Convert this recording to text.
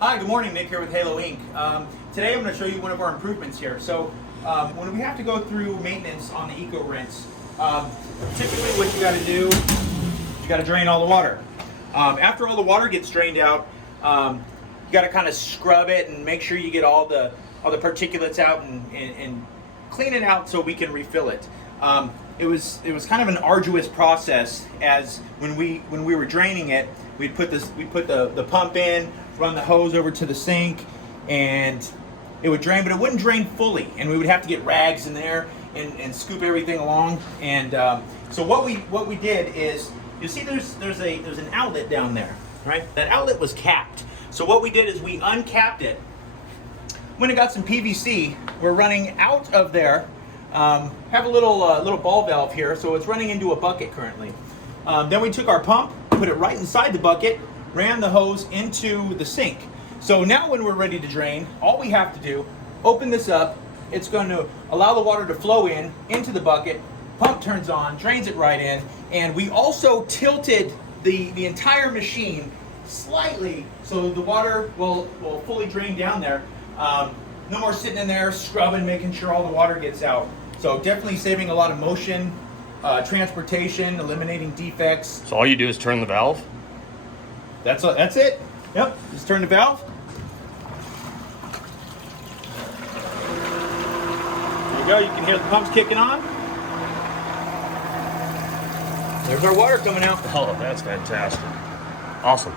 Hi, good morning. Nick here with Halo Inc. Today I'm going to show you one of our improvements here. So when we have to go through maintenance on the Eco rinse, typically what you got to do, you got to drain all the water. After all the water gets drained out, you got to kind of scrub it and make sure you get all the particulates out and clean it out so we can refill it. It was kind of an arduous process, as when we were draining it, we'd put the pump in, run the hose over to the sink, and it would drain, but it wouldn't drain fully, and we would have to get rags in there and scoop everything along. And so what we did is, you see there's an outlet down there, right? That outlet was capped. So what we did is we uncapped it. When it got some PVC, we're running out of there. Have a little ball valve here, so it's running into a bucket currently. Then we took our pump, put it right inside the bucket, ran the hose into the sink. So now when we're ready to drain, all we have to do, open this up. It's going to allow the water to flow into the bucket. Pump turns on, drains it right in, and we also tilted the entire machine slightly so the water will fully drain down there. No more sitting in there scrubbing, making sure all the water gets out. So definitely saving a lot of motion, transportation, eliminating defects. So all you do is turn the valve? That's it. Yep, just turn the valve. There you go, you can hear the pumps kicking on. There's our water coming out. Oh, that's fantastic. Awesome.